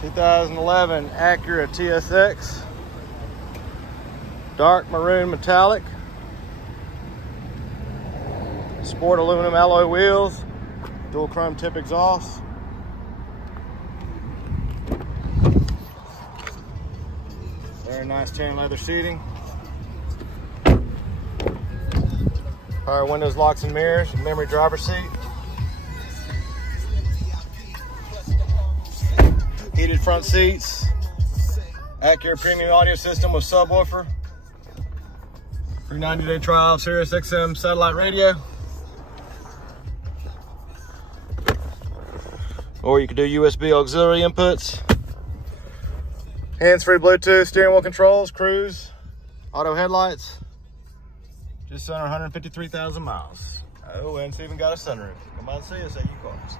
2011 Acura TSX, dark maroon metallic, sport aluminum alloy wheels, dual chrome tip exhaust. Very nice tan leather seating. Power windows, locks and mirrors, memory driver seat. Heated front seats. Acura premium audio system with subwoofer. Free 90-day trial of Sirius XM satellite radio. Or you could do USB auxiliary inputs. Hands-free Bluetooth, steering wheel controls, cruise, auto headlights. Just under 153,000 miles. Oh, and it's even got a sunroof. Come on and see us at U-Cars.